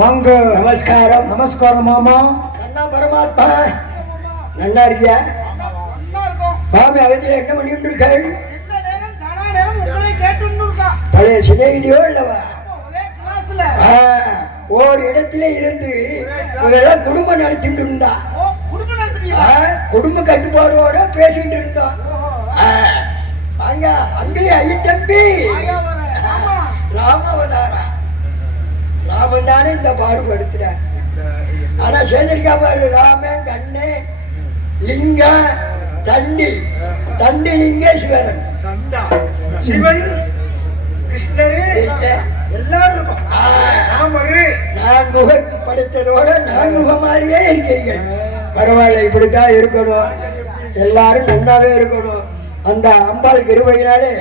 வாங்க. நமஸ்காரம். நமஸ்காரம் மாமா. அண்ணா பரமாத்மா நல்லா இருக்கியா? பாமி அவத்துல என்ன பண்ணிட்டு இருக்காள்? பழைய சிலையிலையோ இல்லவா? ஒரு இடத்துல இருந்து இவெல்லாம் குடும்பம் நடத்திட்டு இருந்தா. குடும்ப கட்டுப்பாடோட பேசிட்டு இருந்தோம். வாங்க அங்கேயே ஐய தம்பி ராமாவதாரா. ராமன் தானே இந்த பாடுபடுத்துற. ஆனா சேர்ந்திருக்கா பாரு, ராமன் கண்ணு லிங்க தண்டி தண்டி லிங்கேஸ்வரன் சிவன் கிருஷ்ணரு எல்லாரும் நான் முகம் படைத்ததோட நான் முகம் மாதிரியே இருக்கிறீர்கள். பரவாயில்ல, இப்படித்தான் இருக்கணும். எல்லாரும் நன்னாவே இருக்கணும். அந்த அம்பாள் கிருபையினாலே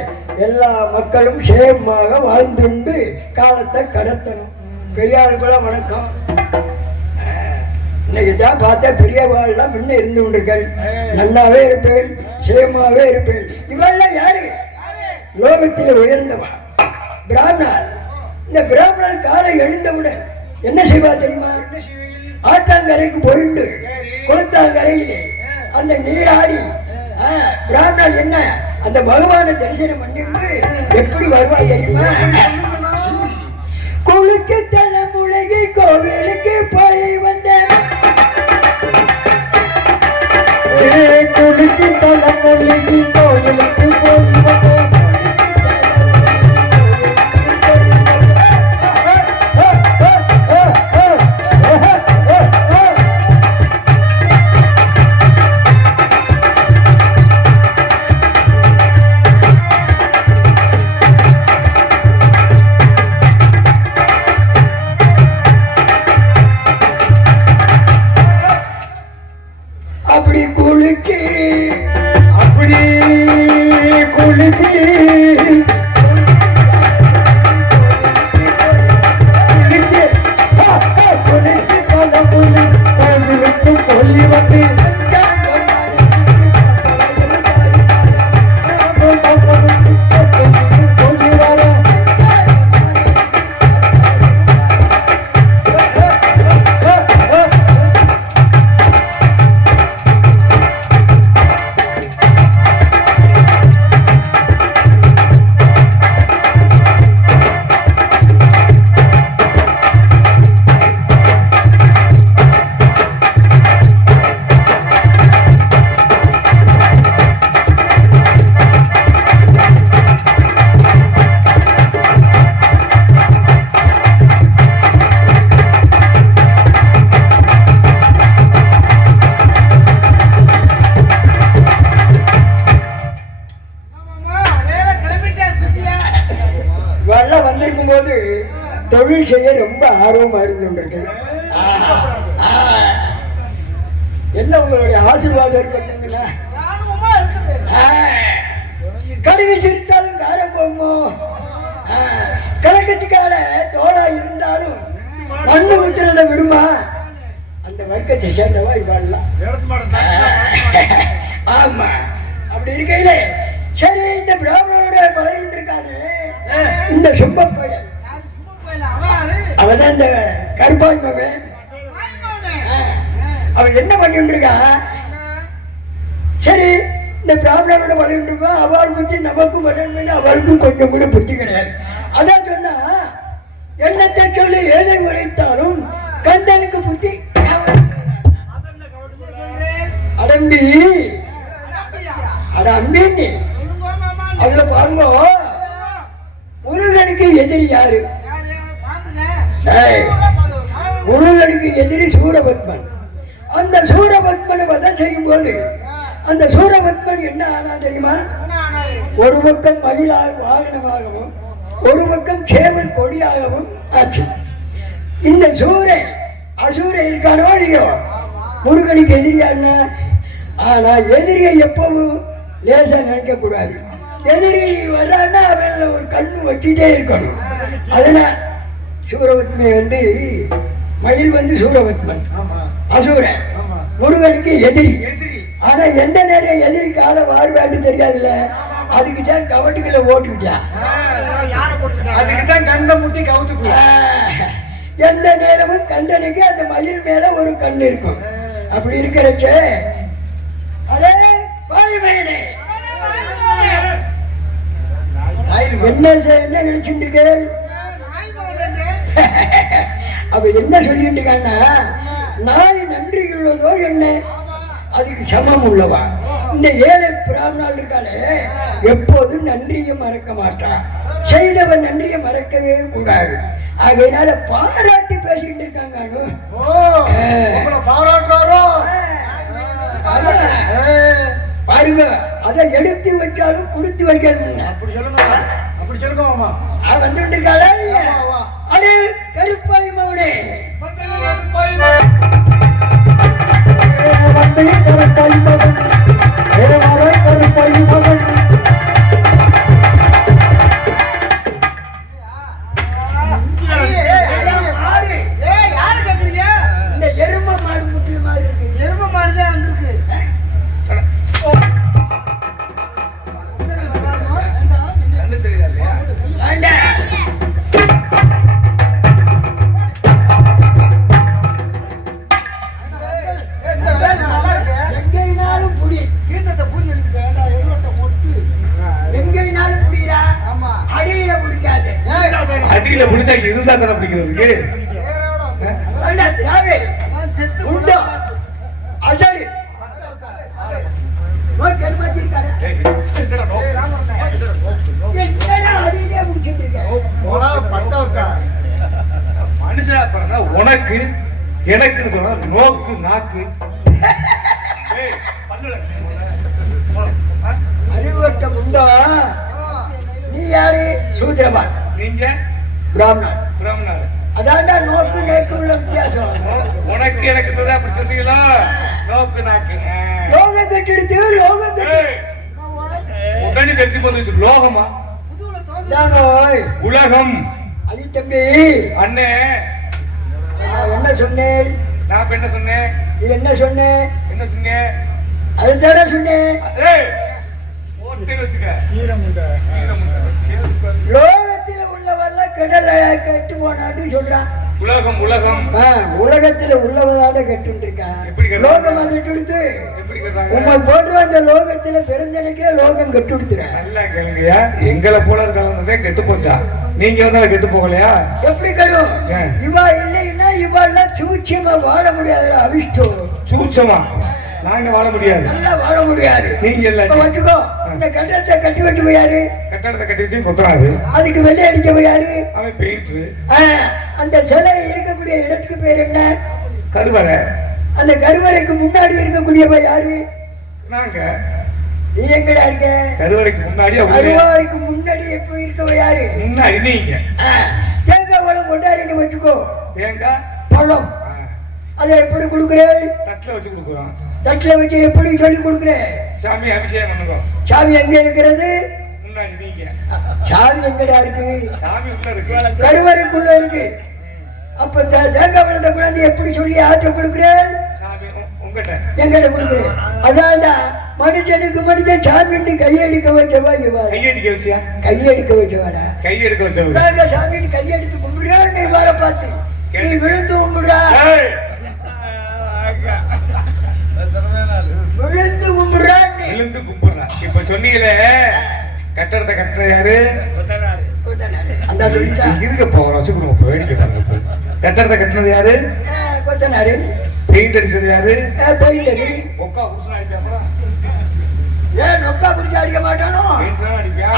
எல்லா மக்களும் சேமமாக வாழ்ந்துண்டு காலத்தை கடத்தணும். பெரியாளுக்குள்ள வணக்கம். இன்னைக்கு தான் பார்த்தா பெரியவாள்லாம் முன்ன இருந்து கொண்டிருக்கள். நன்னாவே இருப்பேன், சேமாவே இருப்பேன். இவெல்லாம் யாரு? லோகத்தில் உயர்ந்தவா பிராமணர். இந்த பிராமணர் காலை எழுந்தவுடன் என்ன செய்வா தெரியுமா? ஆட்டாங்கரைக்கு போயிட்டு குளத்தாங்கரையிலே அந்த நீராடி பிராமணர் என்ன அந்த பகவானை தரிசனம் பண்ணிட்டு எப்படி வருவா தெரியுமா? குளிக்கு தலைமுழுகி கோவிலுக்கு போய் வந்தேன். குளிக்கு தலைமுழுகி கோவிலுக்கு போய் வந்தேன். தொழில் செய்ய ரொம்ப ஆர்வமா இருந்துருக்கு. என்ன உங்களுடைய ஆசீர்வாதம் இருக்கட்டுங்களா? கடுகு சிரித்தாலும் காரம் போமோ, கலக்கத்துக்கால தோளா இருந்தாலும் மண்ணு ஊத்துறத விடுமா? அந்த வர்க்கத்தை சேர்ந்தவா இவாள்லாம். ஆமா, அப்படி இருக்கையிலே சரி, இந்த பிராமணனுடைய பழகிட்டு இருக்காரு இந்த சும்ப கோயில். அவதான் இந்த கருப்பாய் மகன். அவன் என்ன பண்ணிட்டு இருக்கா? சரி, இந்த பிராமணனோட பழகிட்டு இருக்கா. அவள் புத்தி நமக்கும் வரணும், அவளுக்கும் கொஞ்சம் கூட புத்தி கிடையாது. அதான் சொன்னா, என்னத்தை சொல்லி ஏதை உரைத்தாலும் கந்தனுக்கு புத்தி அடம்பி அட அம்பி. அதுல பாருங்க, முருகனுக்கு எதிரி யாரு? ஏய், முருகனுக்கு எதிரி சூரபத்மன். அந்த சூரபத்மனை வதம் செய்யும் போது அந்த சூரபத்மன் என்ன ஆனா தெரியுமா? ஒரு பக்கம் மயிலாக வாகனமாகவும் ஒரு பக்கம் சேவல் கொடியாகவும் ஆச்சு. இந்த சூரன் அசூரன் இருக்கானோ இல்லையோ முருகனுக்கு எதிரியான. ஆனா எதிரியை எப்பவும் லேசா நினைக்க கூடாது. எதிரி வர்றான்னா அவன் ஒரு கண்ணு வச்சுட்டே இருக்கணும். அதனால் சூரபத்மன் மயில் சூரபத்மன் அசூரன் முருகனுக்கு எதிரி. ஆனா எந்த நேரம் எதிரிக்கு ஆள வாழ்வான்னு தெரியாதுல்ல, அதுக்கு தான் கவட்டுக்குள்ள ஓட்டுக்கிட்டான். அதுக்கு தான் கந்த முட்டி கவுத்துக்குள்ள. எந்த நேரமும் கந்தனுக்கு அந்த மயில் மேல ஒரு கண் இருக்கும். அப்படி இருக்கிறச்ச அதே பாய்மேனே என்ன நினைச்சுட்டு இருக்க? அவ என்ன சொல்லிட்டு இருக்கான்னா, நாய் நன்றி உள்ளதோ என்ன அதுக்கு சமம் உள்ளவா. இந்த ஏழை பிராமணால் இருக்காளே எப்போதும் நன்றியை மறக்க மாட்டா. செய்தவன் நன்றியை மறக்கவே கூடாது. அதனால பாராட்டி பேசிட்டு இருக்காங்க. பாராட்டுறாரோ பாருங்க, அதை எடுத்து வச்சாலும் கொடுத்து வைக்கணும். அப்படி சொல்லுங்க, அப்படி சொல்லுங்க மாமா. வந்துட்டு இருக்காளா இல்லையா? அடே கருப்பாய் மவனே, இந்த எரும மாடு முட்டிய மாதிரி இருக்கு. எரும மாடுதான் வந்திருக்கு. எங்கேனாலும் புடி, கீர்த்தத்தை பூஜை எங்கேனாலும் புடிடா. அடியில பிடிக்காது. அடியில பிடிச்சா இருந்தா தானே பிடிக்கிறதுக்கு. உண்டோ அசடி அடியிலே பிடிச்சிட்டு இருக்க. மனுஷனா பிறந்தா உனக்கு எனக்குன்னு சொன்னா நோக்கு நாக்கு. அறிவட்டம் உண்டோ? நீ யாரு? சூத்திரபான். நீங்க பிராமணன். பிராமணர். அதான்டா நோக்கு நேக்கு உள்ள வித்தியாசம். உனக்கு எனக்கு அப்படி சொல்றீங்களா? நோக்கு நாக்கு. லோகம் கட்டெடுத்து லோகம் உடனே தெரிச்சு போது லோகமா உலகம். அது தம்பி அண்ணே என்ன சொன்னேன்? நான் என்ன சொன்னேன்? நீ என்ன சொன்ன? என்ன சொன்னேன்? அதுதானே சொன்னேன். லோகத்தில் உள்ளவல்ல கடலை கெட்டு போனான்னு சொல்றான். உலகம் உலகம் உலகத்துல உள்ளவதால கெட்டு இருக்கான். லோகமா கெட்டு எப்படி உண்மை போட்டு அந்த லோகத்துல பிறந்தனுக்கே லோகம் கெட்டு கொடுத்துறேன். நல்லா கேளுங்கயா, எங்களை போல இருக்கிறவங்க கெட்டு போச்சா? நீங்க வந்து கெட்டு போகலையா? எப்படி கெடும்? இவா இல்லைன்னா இவாள்லாம் சூட்சமா வாழ முடியாது. அவிஷ்டம் சூட்சமா நாங்க வாழ முடியாது. நல்லா வாழ முடியாது. நீங்க இல்ல வச்சுக்கோ. இந்த கட்டடத்தை கட்டி வச்சு போயாரு? கட்டடத்தை கட்டி வச்சு கொத்துறாரு. அதுக்கு வெள்ளை அடிக்க போயாரு? அவன் பெயிண்டரு. அந்த சிலை இருக்கக்கூடிய இடத்துக்கு பேர் என்ன? கருவறை. அந்த கருவறைக்கு முன்னாடி இருக்கக்கூடியவ யாரு? நாங்க. நீ எங்கடா இருக்க? கருவறைக்கு முன்னாடி. கருவறைக்கு முன்னாடி எப்ப இருக்கவ யாரு? முன்னாடி நீங்க. தேங்காய் பழம் கொண்டாடின்னு வச்சுக்கோ. தேங்காய் பழம் அதை எப்படி கொடுக்குறேன்? தட்டுல வச்சு கொடுக்குறோம். தட்டுல வச்சு எப்படி சொல்லி கொடுக்குறேன்? சாமி அபிஷேகம் பண்ணுங்க. சாமி எங்க இருக்கிறது? முன்னாடி நீங்க. சாமி எங்கடா இருக்கு? சாமி உள்ள இருக்கு. கருவறைக்குள்ள இருக்கு. அப்ப தேங்காய் பழத்தை குழந்தை எப்படி சொல்லி ஆற்ற கொடுக்குறேன்? சாமி உங்ககிட்ட எங்கிட்ட கொடுக்குறேன். அதான்டா மனுஷனுக்கு மனுஷன் சாமின்னு கையெடுக்க வச்சவா இவா. கையடிக்க வச்சியா? கையெடுக்க வச்சவாடா. கையெடுக்க வச்சவங்க. நாங்க சாமின்னு கையெடுத்து கும்பிடுறோம். இவாளை பார்த்து நீ விழுந்து கும்பிடுறா. விழுந்து கும்பிடுறான். விழுந்து கும்பிடுறா. இப்ப சொன்னீங்களே கட்டடத்தை கட்டுற யாரு? அந்த சொல்லிட்டா இருக்க போறோம். வச்சுக்கணும். வேடிக்கை பாருங்க. கட்டடத்தை கட்டுறது யாரு? கொத்தனாரு. பெயிண்ட் அடிச்சது யாரு? பெயிண்டரு. ஒக்கா குடிச்சு அடிப்பாங்களா? ஏன் நொக்கா குடிச்சு அடிக்க மாட்டானோ?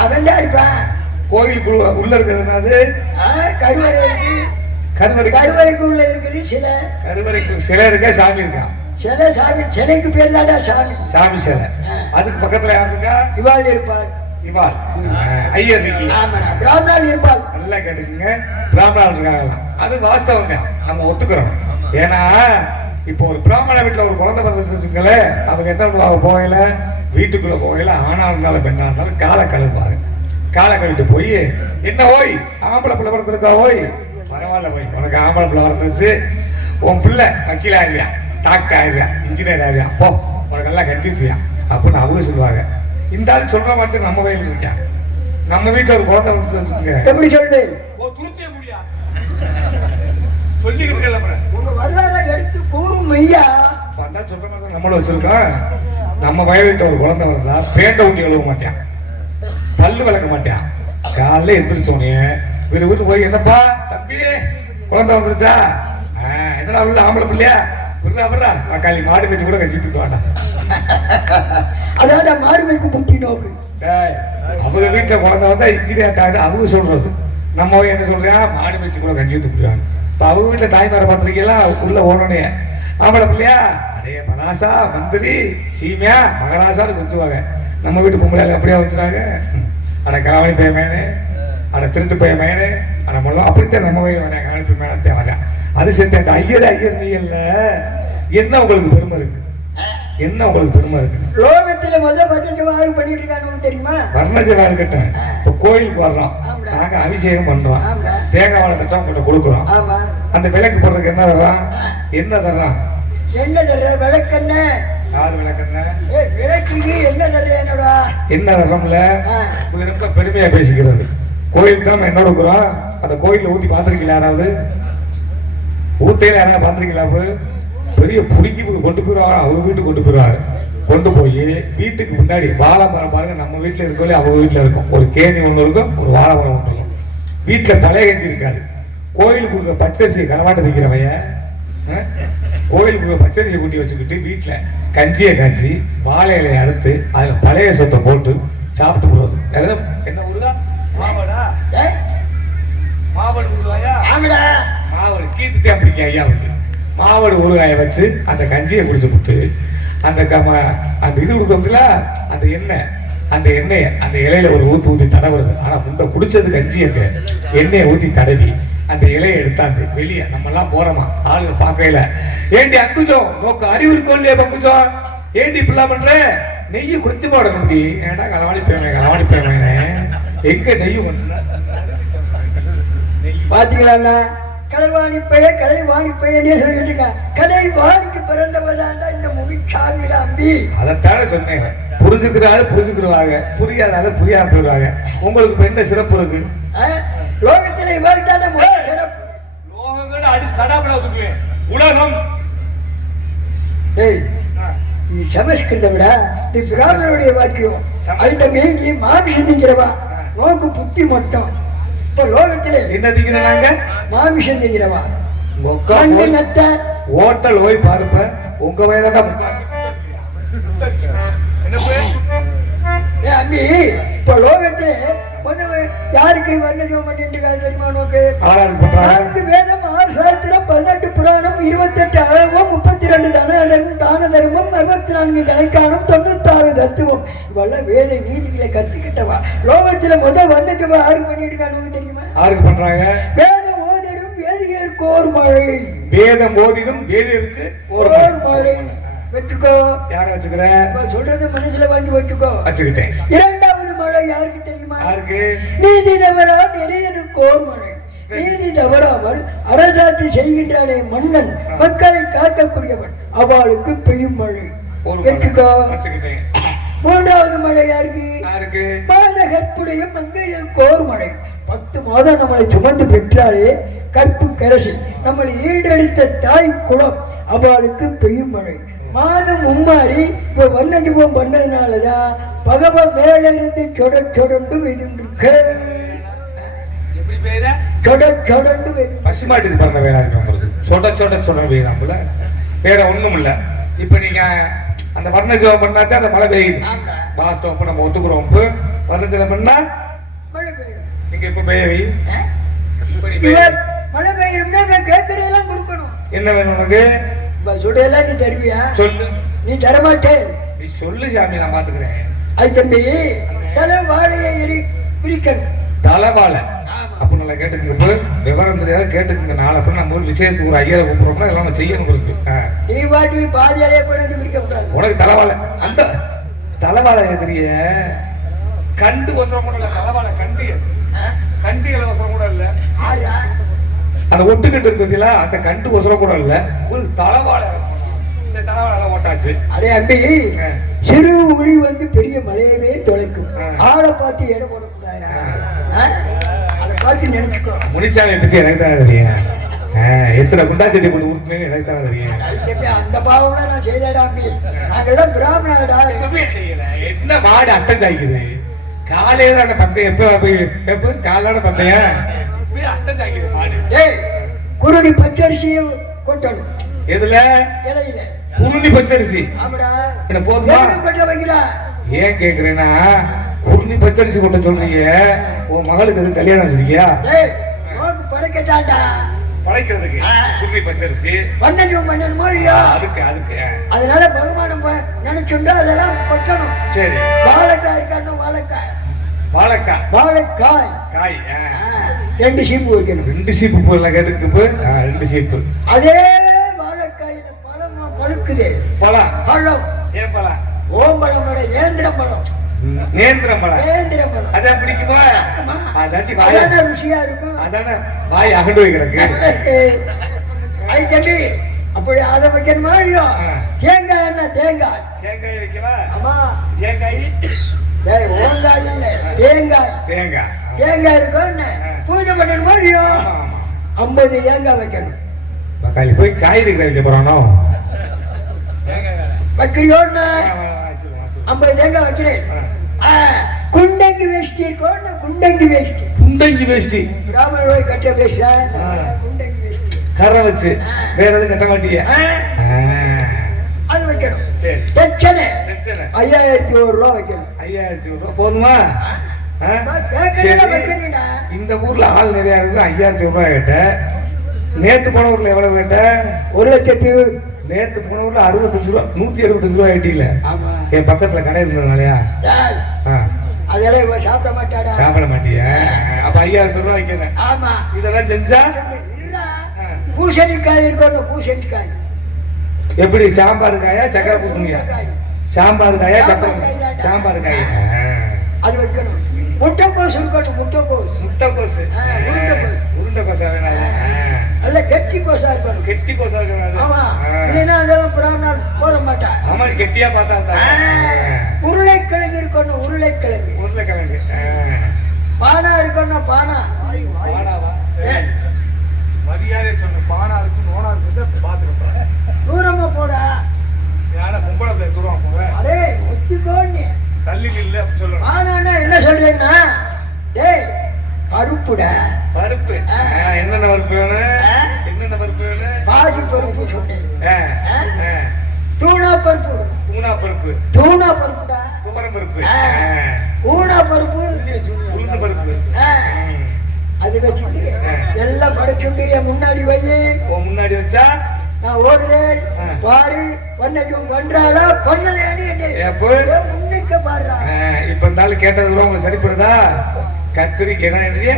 அவன் தான் அடிப்பான். கோயிலுக்குள்ள உள்ள இருக்கிறது கருவறை இருக்கு. கருவறைக்குள்ள இருக்குது சிலை. கருவறைக்கு சிலை இருக்கா, சாமி இருக்கா? சிலை சாமி, சிலைக்கு பேர் தாண்டா சாமி. சாமி சிலை. அதுக்கு பக்கத்துல யார் இருக்கா? இவாள் இருப்பாள். இவாள் ஐயர் இருக்கீங்க. பிராமணால் இருப்பாள். நல்லா கேட்டுக்கீங்க, பிராமணால் இருக்காங்களாம். அது வாஸ்தவம் தான், நம்ம ஒத்துக்கிறோம். ஏன்னா இப்போ ஒரு பிராமண வீட்டுல ஒரு குழந்தை பிறந்துச்சுங்களே, அவங்க என்ன பண்ணுவாங்க? போகையில வீட்டுக்குள்ள போகையில ஆணா இருந்தாலும் பெண்ணா இருந்தாலும் காலை கழுவாங்க. காலை கழுவிட்டு போய், என்ன ஓய் ஆம்பளை பிள்ளை பிறந்திருக்கா? ஓய் பரவாயில்ல போய், உனக்கு ஆம்பளை பிள்ளை பிறந்துச்சு, உன் பிள்ளை வக்கீல் ஆயிருவியா, டாக்டர் ஆயிருவியா, இன்ஜினியர் ஆயிருவியா, போ உனக்கு எல்லாம் கஞ்சித்தியா அப்படின்னு அவங்க சொல்லுவாங்க. இந்த ஆள் சொல்ற மாதிரி நம்ம வயல் இருக்கேன். நம்ம வீட்டுல ஒரு குழந்தை வந்து எப்படி சொல்றேன்? உங்க வரலாறு எடுத்து கூறும் ஐயா. சொல்ற மாதிரி நம்மளும் வச்சிருக்கோம். நம்ம வயல் வீட்டுல ஒரு குழந்தை வருதா, பேண்டை ஊட்டி எழுத மாட்டேன், பல்லு விளக்க மாட்டேன். காலைல எந்திரிச்சோனே விறுவிறு போய், என்னப்பா தம்பி குழந்தை வந்துருச்சா? என்னடா உள்ள ஆம்பளை பிள்ளையா? விடுறா விடுறா, மக்காளி மாடு மேய்ச்சி கூட கஞ்சிட்டு வாடா. அதான் மாடு மேய்க்கு புத்தி நோக்கு. அவங்க வீட்டுல குழந்தை வந்தா இன்ஜினியர் டாக்டர் அவங்க சொல்றது. நம்ம என்ன சொல்றியா, மாடு மேய்ச்சி கூட கஞ்சி தூக்குறாங்க. இப்ப அவங்க வீட்டுல தாய்மாரை பார்த்திருக்கீங்களா? உள்ள ஓடனே ஆம்பளை பிள்ளையா, அடே மனாசா மந்திரி சீமையா மகராசான்னு கொஞ்சுவாங்க. நம்ம வீட்டு பொம்பளையால அப்படியே வச்சுறாங்க. அட காவணி பையன் மேனு, அட திருட்டு பையன் மேனு, அட மொழம் அப்படித்தான் நம்ம வயல் வேணாம். காவணி பையன் மேனே தேவை. அது சேர்த்து அந்த ஐயர் நீ இல்ல, என்ன உங்களுக்கு பெருமை இருக்கு? என்ன உங்களுக்கு பெருமை இருக்கு? லோகத்துல முதல்ல வர்ணஜவாறு பண்ணிட்டு இருக்காங்க தெரியுமா? வர்ணஜவாறு கட்டேன். இப்ப கோயிலுக்கு வர்றோம், நாங்க அபிஷேகம் பண்றோம், தேங்காய் வாழை தட்டோம் கொண்டு கொடுக்குறோம். அந்த விளக்கு போடுறதுக்கு என்ன தர்றான்? என்ன தர்றான்? என்ன தர்ற? விளக்கெண்ண. யாரு விளக்கெண்ண? விளக்குக்கு என்ன தர்ற? என்னடா என்ன தர்றோம்ல? இது ரொம்ப பெருமையா பேசிக்கிறது. கோயிலுக்கு தான் என்ன கொடுக்குறோம். அந்த கோயில ஊத்தி பாத்திருக்கீங்களா? யாராவது ஊத்தையில யாராவது பாத்திருக்கீங்களா? பெரிய புடிக்கி கொண்டு போயிருவாங்க, அவங்க வீட்டுக்கு கொண்டு போயிருவாங்க. கொண்டு போய் வீட்டுக்கு முன்னாடி வாழை மரம் பாருங்க, நம்ம வீட்டுல இருக்கோம் அவங்க வீட்டுல இருக்கும். ஒரு கேணி ஒண்ணு இருக்கும், ஒரு வாழை மரம் ஒன்று இருக்கும். வீட்டுல பழைய கஞ்சி இருக்காது. கோயிலுக்கு கொடுக்க பச்சரிசி கனவாட்டு திக்கிறவைய கோயிலுக்கு பச்சரிசி கூட்டி வச்சுக்கிட்டு வீட்டுல கஞ்சியை காய்ச்சி வாழை இலையை அறுத்து அதுல பழைய சொத்தை போட்டு சாப்பிட்டு போறது. என்ன ஊருதா? மாவடா மாவடு ஊருவாயா? மாவடு கீத்துட்டே பிடிக்க ஐயாவுக்கு மாவடு ஊறுகாயை வச்சு அந்த கஞ்சியை குடிச்சு விட்டு அந்த அந்த இது கொடுக்கல அந்த எண்ணெய், அந்த எண்ணெயை அந்த இலையில ஒரு ஊத்தி தடவுறது. ஆனா முன்ன குடிச்சது கஞ்சி, எங்க எண்ணெயை ஊத்தி தடவி அந்த இலையை எடுத்தாந்து வெளியே நம்ம எல்லாம் போறோமா, ஆளுங்க பார்க்கையில, ஏண்டி அங்குச்சோம் நோக்கு அறிவு இருக்கும் இல்லையா பங்குச்சோம், ஏண்டி இப்படிலாம் பண்ற? நெய்யு கொஞ்சம் போட முடி, ஏடா களவாணி பேமே எங்க நெய்யும் பாத்தீங்களா? கலைவாணி பையன் கலைவாணி பையனே சொல்லிட்டு கலைவாணிக்கு பிறந்தவதாண்டா இந்த முகிச்சாமி அம்பி. அதைத்தானே சொன்னேன். புரிஞ்சுக்கிறாரு புரிஞ்சுக்கிறாங்க, புரியாதால புரியாம போயிடுவாங்க. உங்களுக்கு என்ன சிறப்பு இருக்கு லோகத்துல? இவருக்கு தானே சிறப்பு. லோகங்கள் அடி தடாபட ஒதுக்குவேன். உலகம் நீ சமஸ்கிருதம் விட நீ பிராமணருடைய வாக்கியம். அடுத்த மீங்கி மாமி சிந்திக்கிறவா நோக்கு புத்தி மொத்தம். இப்ப லோகத்துல என்ன திங்கிறாங்க? மாமிஷம் திங்கிறவா ஓட்டல் ஓய் பாருப்ப உங்க வயதாண்டா அம்பி. இப்ப லோகத்துல யாருக்கு வர்ணஜம் பண்ணிட்டு தெரியுமா? நோக்கு 4 வேதம், 6 சாஸ்திரம், 18 புராணம், 28 அழகம், 32 தான தர்மம், 64 கணக்கானம், 96 தத்துவம். இவெல்லாம் வேத நீதிகளை கத்துக்கிட்டவா. லோகத்துல வர்ணஜம் யாருக்கு பண்ணிட்டு இருக்காங்க தெரியுமா? யாருக்கு பண்றாங்க? வேதம் ஓதிடும் வேதிகருக்கு ஓர் மழை. வேதம் ஓதிடும் வேதிகருக்கு ஓர் மழை. வச்சுக்கோ. யார வச்சுக்கிற? சொல்றது மனசுல வாங்கி வச்சுக்கோ. வச்சுக்கிட்டேன். இரண்டாவது மழை யாருக்கு தெரியுமா? யாருக்கு? நீதி தவறா நிறையனுக்கு ஓர் மழை. நீதி தவறாமல் அரசாட்சி செய்கின்றானே மன்னன், மக்களை காக்கக்கூடியவன், அவளுக்கு பெய்யும் மழை. வச்சுக்கோ. மூன்றாவது மழை யாருக்கு? மாத கற்புடைய மங்கையருக்கு ஓர் மழை. 10 மாதம் நம்மளை சுமந்து பெற்றாலே கற்பு கரசி, நம்மளை ஈடடித்த தாய் குளம், அவளுக்கு பெய்யும் மழை. மாதம் மும்மாறி இப்ப வண்ணஜபம் பண்ணதுனாலதான் பகவான் மேல இருந்து சொடண்டு வெயிட்டு பசுமாட்டுக்கு பிறந்த வேலை இருக்கு உங்களுக்கு. சொட வெயிலாம்புல வேற ஒண்ணும் இல்ல. இப்ப நீங்க அந்த வர்ணஜபம் பண்ணாட்டா அந்த மழை பெய்யுது. வாஸ்தவம் நம்ம ஒத்துக்குறோம். வர்ணஜபம் பண்ணா மழை பெய்யும். நீங்க இப்ப பெய்ய மழை பெய்யணும்னா இப்ப கேட்கறதெல்லாம் கொடுக்கணும். என்ன வேணும் உனக்கு? இப்ப சுடையெல்லாம் நீ தருவியா? சொல்லு. நீ தரமாட்டே. நீ சொல்லு சாமி, நான் பாத்துக்கிறேன். அது தம்பி தலை வாழையை பிரிக்கணும். தலைவாழை அப்ப நல்லா கேட்டுக்கு விவரம் தெரியாத கேட்டுக்குங்க. நாளை அப்ப நம்ம ஒரு விசேஷத்துக்கு ஒரு ஐயரை கூப்பிடுறோம்னா எல்லாம் நம்ம செய்யணும் உங்களுக்கு. நீ பாட்டு பாதியாலே கொண்டாந்து பிடிக்க கூடாது. உனக்கு தலைவாழை அந்த தலைவாழை எதிரிய கண்டு வசரம் கூட இல்ல. தலைவாழை கண்டிகளை வசரம் கூட இல்ல. அந்த ஒட்டுக்கட்டு இருக்குதுல அந்த கண்டு வசரம் கூட இல்ல. ஒரு தலைவாழை தலைவாழை ஓட்டாச்சு. அதே அம்பி சிறு ஒளி வந்து பெரிய மலையவே தொலைக்கும். ஆளை பார்த்து இடம் போடக்கூடாது. அதை பார்த்து நினைச்சுக்கோ. முனிச்சாமியை பத்தி எனக்கு தான் தெரியும். எத்தனை குண்டா செடி போட்டு உருட்டுன்னு எனக்கு தான் தெரியும். அந்த பாவம்லாம் நான் செய்யலடா அம்பி. நாங்கெல்லாம் பிராமணாடா. செய்யல. என்ன மாடு அட்டம் சாய்க்குது காலையில தான் பந்தயம். எப்ப காலையோட பந்தயம் அட்டம் சாய்க்குது மாடு. ஏய் குருணி பச்சரிசியை கொட்டணும். எதுல? இலையில குருணி பச்சரிசி. ஆமாடா. என்ன போதுமா? கொட்ட வைக்கிறா. ஏன் கேக்குறேன்னா குருணி பச்சரிசி கொட்ட சொல்றீங்க. உன் மகளுக்கு எதுவும் கல்யாணம் வச்சிருக்கியா? ஏய் நோக்கு படைக்கட்டாண்டா. படைக்கிறதுக்கு குருணி பச்சரிசி பண்ணணுமோ இல்லையா? அதுக்கு அதனால பகவானம் நினைச்சுண்டா அதெல்லாம் கொட்டணும். சரி. வாழைக்காய் இருக்கான்னு வாழைக்காய் காய் 2 சீப்பு வைக்கணும். 2 சீப்பு பூலாம் கேட்டுக்கு 2 சீப்பு. அதே வாழைக்காயில பழமா பழுக்குது. பழம் ஏன் பழம்? ஓம்பழம் விட நேந்திரம் பழம். அதான் பிடிக்குமா? அதாட்டி அதான ருசியா இருக்கும். அதான வாய் அகண்டு போய் கிடக்கு. அது தம்பி அப்படி அதை வைக்கணுமா இல்லையோ? தேங்காய் என்ன? தேங்காய் வைக்கவா? ஆமா. தேங்காய் ஓங்காய் இல்ல தேங்காய் இருக்கும். பூஜை பண்ணணுமா இல்லையோ? 50 தேங்காய் வைக்கணும். பக்காளி போய் காய்கறி வைக்க போறானோ? வைக்கிறியோன்னு 50 தேங்காய் வைக்கிறேன். குண்டங்கி வேஷ்டி இருக்கும். குண்டங்கி வேஷ்டி பிராமணர் கட்ட வேஷ்டா. குண்டங்கி வேஷ்டி கரை வச்சு வேற எதுவும் கட்ட மாட்டிய? அது வைக்கணும். சரி. தட்சணை 5001 ரூபா வைக்கணும். 5001 ரூபா போதுமா? இந்த ஊர்ல ஆள் நிறைய இருக்கு. 5001 ரூபாய் கேட்ட. நேத்து போன ஊர்ல எவ்வளவு கேட்ட? 1,00,000. நேத்து போன ஊர்ல 65 ரூபா 175 ரூபாய் ஆயிட்டீல. என் பக்கத்துல கடை இருந்ததுனாலயா? அதெல்லாம் சாப்பிட மாட்டாடா. சாப்பிட மாட்டியா? அப்ப 5000 ரூபாய் வைக்கிறேன். ஆமா. இதெல்லாம் செஞ்சா பூசணிக்காய் இருக்கணும். பூசணிக்காய் எப்படி? சாம்பார் காயா சக்கரை பூசணியா? சாம்பார் காயா சாம்பார் காய் அது வைக்கணும். முட்டைக்கோஸ் இருக்கணும். முட்டைக்கோஸ் உருண்டைக்கோசா வேணாம். நல்ல கெட்டி கோசா இருக்கணும். கெட்டி கோசா இருக்கணும். ஆமா. இல்லைன்னா அதெல்லாம் பிராமணர் போட மாட்டான். ஆமா கெட்டியா பார்த்தா. உருளைக்கிழங்கு இருக்கணும். உருளைக்கிழங்கு பானா இருக்கணும். பானாவா? மரியாதை சொன்ன பானா இருக்கு நோனா இருக்கு பாத்துருப்பேன். தூரமா போடா. பொம்பளை தூரமா போவேன். அடே ஒத்திக்கோன்னு தள்ளி நில்லு அப்படி சொல்லணும். ஆனா என்ன சொல்றேன்னா டேய் பருப்புடா. பருப்பு என்னென்ன பருப்பு வேணும்? பாசி பருப்பு சொன்னேன். தூணா பருப்புடா. துவரம் பருப்பு. ஊனா பருப்பு. உளுந்து பருப்பு. அது வச்சுட்டு எல்லாம் படைச்சுட்டு என் முன்னாடி வை. முன்னாடி வச்சா நான் ஓதுறேன். பாரு பண்ணையும் கன்றாலா பண்ணலையானு முன்னிக்க பாடுறா. இப்ப இருந்தாலும் கேட்டது கூட உங்களுக்கு சரிப்படுதா? கத்திரிக்காய்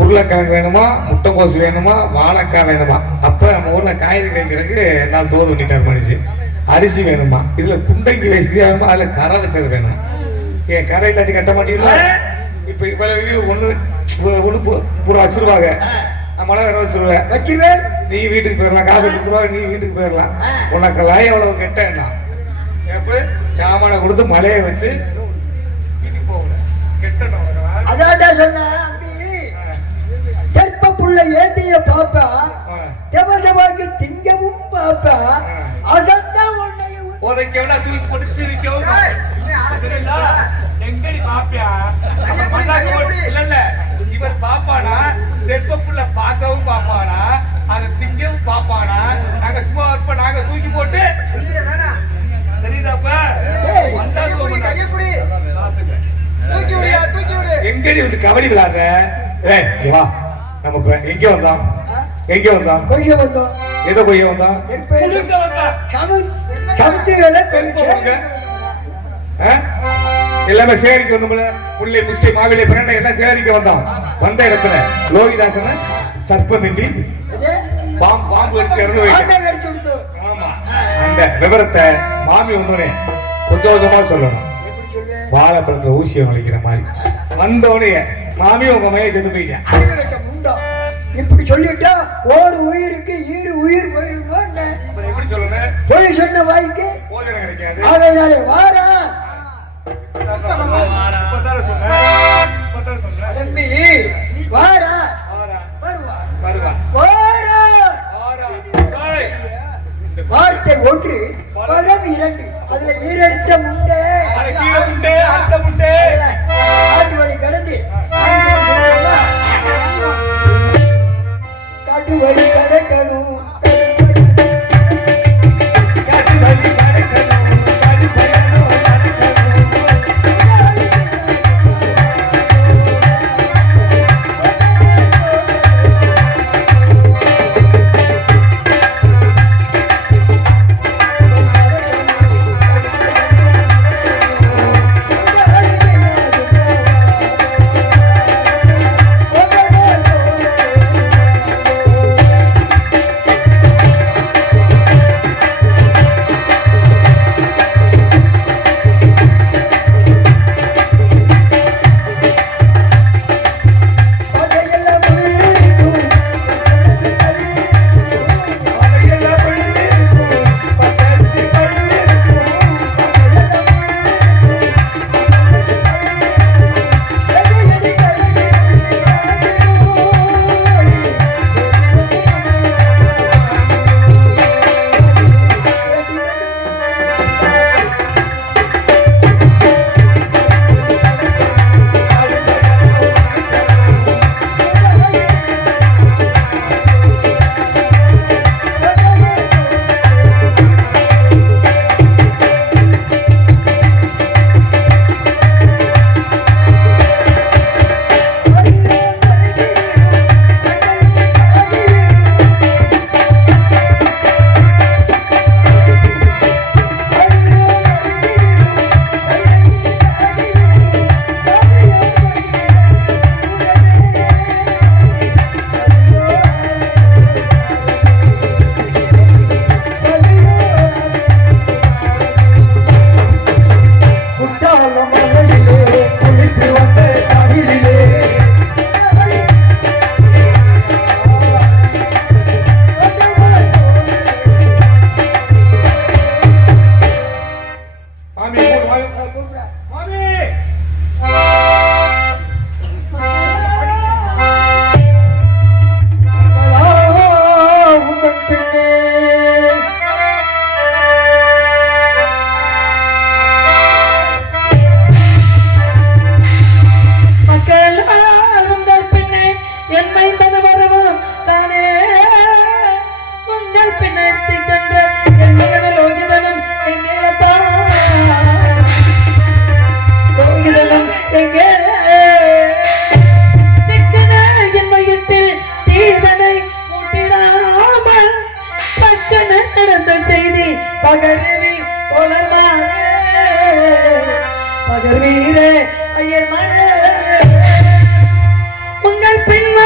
உருளைக்கிழங்கு வேணுமா? முட்டைக்கோசு வேணுமா? வாழைக்காய் வேணுமா? அப்ப நம்ம ஊர்ல காய்கறி வைக்கிறதுக்கு நான் தோது பண்ணிட்டேன் பண்ணிச்சு. அரிசி வேணுமா? இதுல குண்டைக்கு வேஸ்டி வேணுமா? அதுல கரை வச்சது வேணும். ஏன் கரை இல்லாட்டி கட்ட மாட்டீங்களா? இப்ப இவ்வளவு ஒண்ணு பூரா வச்சிருவாங்க. நம்மளாம் வேற வச்சிருவேன். நீ வீட்டுக்கு போயிடலாம். காசு கொடுத்துருவா. நீ வீட்டுக்கு போயிடலாம். உனக்கெல்லாம் எவ்வளவு கெட்டா எப்ப சாமான கொடுத்து மலையை வச்சு வீட்டுக்கு போகல கெட்டணும். அதான்டா சொன்ன தெற்ப புள்ள ஏந்திய பாப்பா தேவசபாக்கு திங்கவும் பாப்பா அசத்தா ஒன்னையும் உதைக்கவனா தூக்கி போட்டு பிரிக்கவும் எங்கடி பாப்பியா? இல்ல இவர் பாப்பானா தெற்பப்புள்ள பார்க்கவும் பாப்பானா அதை திங்கவும் பாப்பானா? நாங்க சும்மா இருப்ப நாங்க தூக்கி போட்டு தெரியுதாப்ப எங்கடி வந்து கபடி விளையாடுற? வா நமக்கு எங்க வந்தோம்? எங்க வந்தான்? கொய்ய வந்தோம். எதை கொய்ய வந்தான்? சமுத்திகளை எல்லாமே சேரிக்கு வந்தோம்ல. முல்லை முஸ்டி மாவிலை பிரண்டை எல்லாம் சேரிக்கு வந்தான். வந்த இடத்துல லோகிதாசன சர்ப்பமின்றி பாம்பு வச்சு இறந்து வைக்க. ஆமா, அந்த விவரத்தை மாமி ஒண்ணுனே கொஞ்சம் கொஞ்சமா சொல்லணும். வாழைப்பழத்துல ஊசியை நுழைக்கிற மாதிரி வந்தோடனே மாமி உங்க மைய செத்து போயிட்டேன். இப்படி சொல்லிட்டா ஒரு உயிருக்கு 2 உயிர் போயிருமா? எப்படி சொல்லணும்? போய் சொன்ன வாய்க்கு போதனை கிடைக்காது. அதனாலே வாரா தம்பி வாரா வருவா வாரா. வார்த்தை 1 பதம் 2 அதுல ஈரட்ட முண்டை ஆட்டு வழி கடந்து காட்டு வழி கடக்கணும். பகர்வீரே ஐயர் மர உங்கள் பின்ன